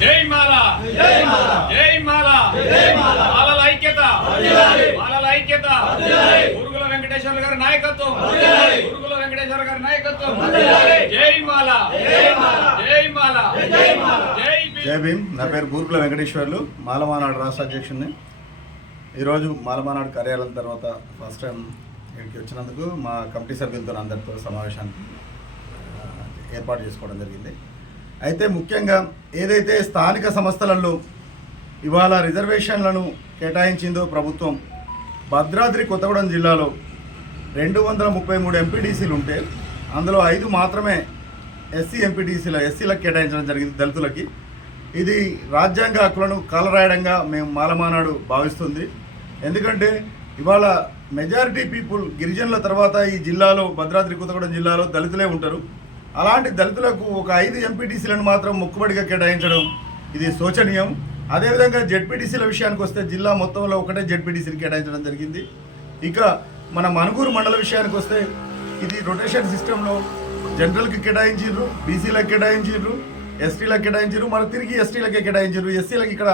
జై మాల జై మాల జై మాల జై మాల మాలల ఐక్యత. మాలల ఐక్యత. గురుగుల వెంకటేశ్వర గారి నాయకత్వం. గురుగుల వెంకటేశ్వర గారి నాయకత్వం. జై మాల జై మాల. జై మాల జై మాల. జై భీమ్. జై భీమ్ నా పేరు బూర్కుల వెంకటేశ్వర్లు మాలమానాడు రాష్ట్ర అధ్యక్షుడిని ఈరోజు మాలమానాడు కార్యాలయం తర్వాత ఫస్ట్ టైం ఇక్కడికి వచ్చినందుకు మా కమిటీ సభ్యులతో అందరితో సమావేశానికి ఏర్పాటు చేసుకోవడం జరిగింది అయితే ముఖ్యంగా ఏదైతే స్థానిక సంస్థలలో ఇవాళ రిజర్వేషన్లను కేటాయించిందో ప్రభుత్వం భద్రాద్రి కొత్తగూడెం జిల్లాలో రెండు వందల ముప్పై మూడు ఎంపీడీసీలు ఉంటే అందులో ఐదు మాత్రమే ఎస్సీ ఎంపీడీసీల ఎస్సీలకు కేటాయించడం జరిగింది దళితులకి. ఇది రాజ్యాంగ హక్కులను కాలరాయడంగా మేము మాలమానాడు భావిస్తుంది. ఎందుకంటే ఇవాళ మెజారిటీ పీపుల్ గిరిజనుల తర్వాత ఈ జిల్లాలో భద్రాద్రి కొత్తగూడెం జిల్లాలో దళితులే ఉంటారు. అలాంటి దళితులకు ఒక ఐదు ఎంపీటీసీలను మాత్రం మొక్కుబడిగా కేటాయించడం ఇది శోచనీయం. అదేవిధంగా జెడ్పీటీసీల విషయానికి వస్తే జిల్లా మొత్తంలో ఒకటే జెడ్పీటీసీని కేటాయించడం జరిగింది. ఇక మన మనుగూరు మండల విషయానికి వస్తే ఇది రొటేషన్ సిస్టంలో జనరల్కి కేటాయించారు బీసీలకు కేటాయించారు ఎస్టీలకు కేటాయించారు మరి తిరిగి ఎస్టీలకే కేటాయించారు ఎస్సీలకు ఇక్కడ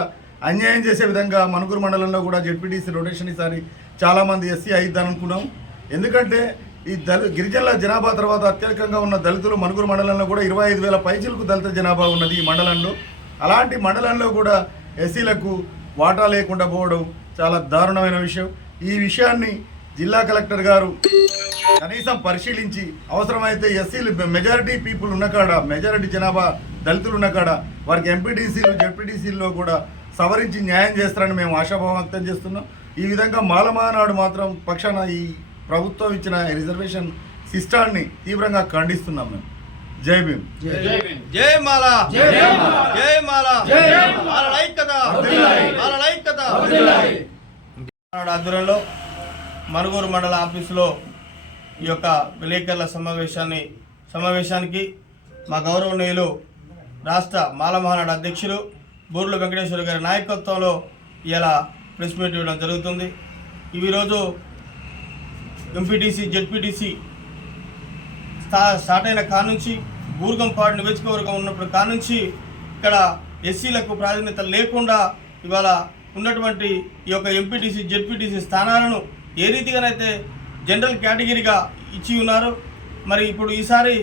అన్యాయం చేసే విధంగా మనుగురు మండలంలో కూడా జెడ్పీటీసీ రొటేషన్ ఈసారి చాలామంది ఎస్సీ అయిద్దాం అనుకున్నాం. ఎందుకంటే ఈ దళి గిరిజనుల జనాభా తర్వాత అత్యధికంగా ఉన్న దళితులు మనుగురు మండలంలో కూడా ఇరవై ఐదు వేల పైచిలకు దళిత జనాభా ఉన్నది ఈ మండలంలో. అలాంటి మండలంలో కూడా ఎస్సీలకు వాటా లేకుండా పోవడం చాలా దారుణమైన విషయం. ఈ విషయాన్ని జిల్లా కలెక్టర్ గారు కనీసం పరిశీలించి అవసరమైతే ఎస్సీలు మెజారిటీ పీపుల్ ఉన్నకాడ మెజారిటీ జనాభా దళితులు ఉన్నకాడ వారికి ఎంపీటీసీలు జెడ్పీటీసీల్లో కూడా సవరించి న్యాయం చేస్తారని మేము ఆశాభావం వ్యక్తం చేస్తున్నాం. ఈ విధంగా మాలమానాడు మాత్రం పక్షాన ఈ ప్రభుత్వం ఇచ్చిన రిజర్వేషన్ సిస్టాన్ని తీవ్రంగా ఖండిస్తున్నాం మేము. జై భీమ్. జై భీమ్. జై మాల. జై మాల. ఆధ్వర్యంలో మనుగూరు మండల ఆఫీసులో ఈ యొక్క విలేకరుల సమావేశాన్ని సమావేశానికి మా గౌరవనీయులు రాష్ట్ర మాల మహానాడు అధ్యక్షులు బూర్ల వెంకటేశ్వర గారి నాయకత్వంలో ఇలా ప్రెస్ మీట్ ఇవ్వడం జరుగుతుంది. ఇవి రోజు ఎంపీటీసీ జెడ్పీటీసీ స్థా స్టార్ట్ అయిన కానుంచి బూర్గంపాడు నియోజకవర్గం ఉన్నప్పుడు కానుంచి ఇక్కడ ఎస్సీలకు ప్రాధాన్యత లేకుండా ఇవాళ ఉన్నటువంటి ఈ యొక్క ఎంపీటీసీ జెడ్పీటీసీ స్థానాలను ఏ రీతిగానైతే జనరల్ కేటగిరీగా ఇచ్చి ఉన్నారు మరి ఇప్పుడు ఈసారి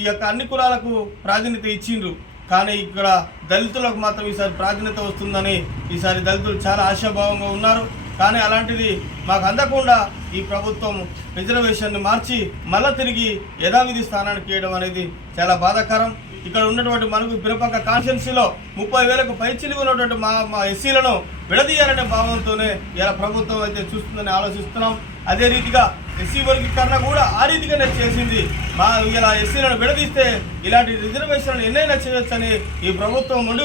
ఈ యొక్క అన్ని కులాలకు ప్రాధాన్యత ఇచ్చిండ్రు. కానీ ఇక్కడ దళితులకు మాత్రం ఈసారి ప్రాధాన్యత వస్తుందని ఈసారి దళితులు చాలా ఆశాభావంగా ఉన్నారు. కానీ అలాంటిది మాకు అందకుండా ఈ ప్రభుత్వం రిజర్వేషన్ని మార్చి మళ్ళా తిరిగి యథావిధి స్థానానికి చేయడం అనేది చాలా బాధాకరం. ఇక్కడ ఉన్నటువంటి మనకు పిరపక్క కాన్స్టిట్యున్సీలో ముప్పై వేలకు పైచిలిగి ఉన్నటువంటి మా మా ఎస్సీలను విడదీయాలనే భావంతోనే ఇలా ప్రభుత్వం అయితే చూస్తుందని ఆలోచిస్తున్నాం. అదే రీతిగా ఎస్సీ వర్గీకరణ కూడా ఆ రీతిగానే చేసింది. మా ఇలా ఎస్సీలను విడదీస్తే ఇలాంటి రిజర్వేషన్లు ఎన్నైనా చేయొచ్చని ఈ ప్రభుత్వం మొండి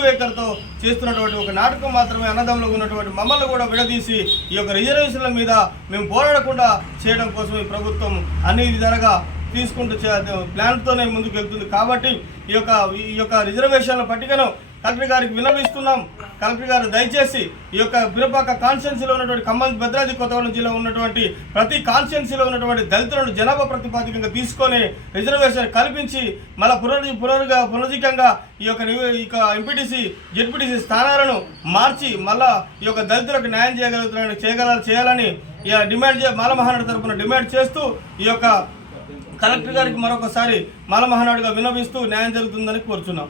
చేస్తున్నటువంటి ఒక నాటకం మాత్రమే అన్నదంలో ఉన్నటువంటి మమ్మల్ని కూడా విడదీసి ఈ యొక్క రిజర్వేషన్ల మీద మేము పోరాడకుండా చేయడం కోసం ఈ ప్రభుత్వం అన్ని విధాలుగా తీసుకుంటూ చే- ప్లాన్తోనే ముందుకు వెళ్తుంది. కాబట్టి ఈ యొక్క ఈ యొక్క రిజర్వేషన్ల పట్టికను కలెక్టర్ గారికి విన్నవిస్తున్నాం. కలెక్టర్ గారు దయచేసి ఈ యొక్క పిరపాక కాన్స్టిట్యున్సీలో ఉన్నటువంటి ఖమ్మం భద్రాద్రి కొత్తగూడెం జిల్లా ఉన్నటువంటి ప్రతి కాన్స్టిట్యున్సీలో ఉన్నటువంటి దళితులను జనాభా ప్రతిపాదికంగా తీసుకొని రిజర్వేషన్ కల్పించి మళ్ళీ పునర్ పునరుగా పునరుజికంగా ఈ యొక్క ఈ యొక్క ఎంపీటీసీ జెడ్పీటీసీ స్థానాలను మార్చి మళ్ళా ఈ యొక్క దళితులకు న్యాయం చేయగలుగుతున్నారని చేయగల చేయాలని డిమాండ్ చే మాల తరపున డిమాండ్ చేస్తూ ఈ యొక్క కలెక్టర్ గారికి మరొకసారి మాల వినవిస్తూ విన్నవిస్తూ న్యాయం జరుగుతుందని కోరుచున్నాం.